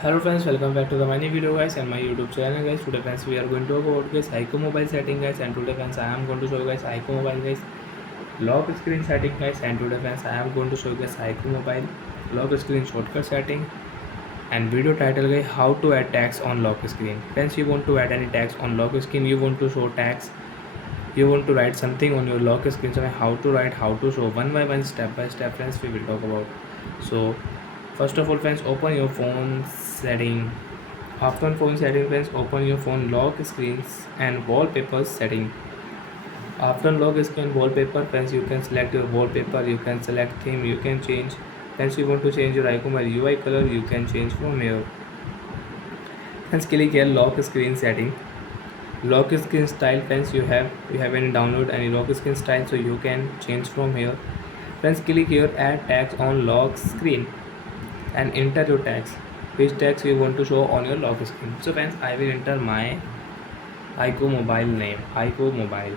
Hello friends, welcome back to the mini video guys and my YouTube channel guys. Today friends we are going to talk about guys iqoo mobile setting guys, and today friends I am going to show you guys iqoo mobile guys lock screen setting guys, and today friends I am going to show you guys iqoo mobile lock screen shortcut setting and video title guys, how to add tags on lock screen. Friends, you want to add any tags on lock screen, you want to show tags, you want to write something on your lock screen, so how to write, how to show, one by one, step by step friends we will talk about. So first of all friends, open your phone setting. After phone setting friends, open your phone lock screens and wallpapers setting. After lock screen wallpaper friends, you can select your wallpaper, you can select theme, you can change. Friends, you want to change your icon UI color, you can change from here. Friends, click here lock screen setting. Lock screen style friends, you have any download any lock screen style, so you can change from here. Friends, click here add tags on lock screen and enter your tags, which tags you want to show on your lock screen. So friends, I will enter my iqoo mobile name, iqoo mobile.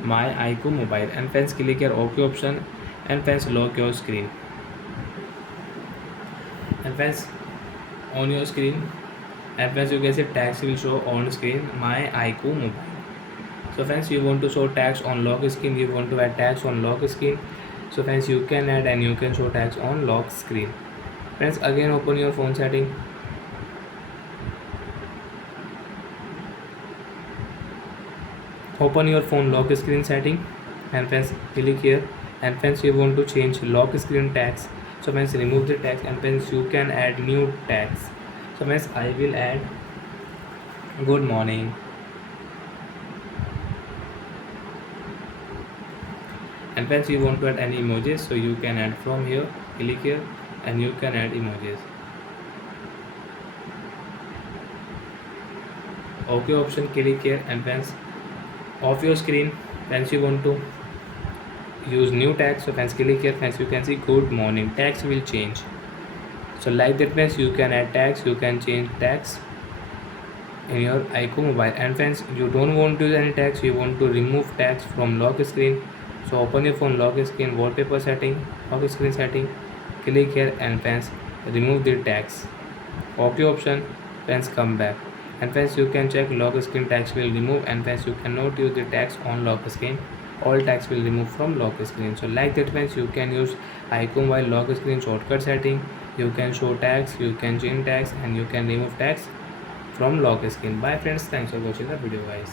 My iqoo mobile, and friends click here OK option, and friends lock your screen, and friends on your screen, and friends you can see tags will show on screen my iqoo mobile. So friends, you want to show tags on lock screen, you want to add tags on lock screen, so friends you can add and you can show tags on lock screen. Friends, again open your phone setting. Open your phone lock screen setting, and friends click here, and friends you want to change lock screen tags, so friends remove the tags, and friends you can add new tags. So friends, I will add good morning, and friends you want to add any emojis, so you can add from here. Click here and you can add emojis. OK option, click here, and friends off your screen. Friends, you want to use new tags, so friends click here. Friends, you can see good morning, tags will change. So like that friends, you can add tags, you can change tags in your iqoo mobile. And friends, you don't want to use any tags, you want to remove tags from lock screen, so open your phone lock screen wallpaper setting, lock screen setting, click here, and friends remove the tags. OK option, friends come back, and friends you can check lock screen tags will remove, and friends you cannot use the tags on lock screen, all tags will remove from lock screen. So like that friends, you can use iqoo mobile lock screen shortcut setting, you can show tags, you can change tags, and you can remove tags from lock screen. Bye friends, thanks for watching the video guys.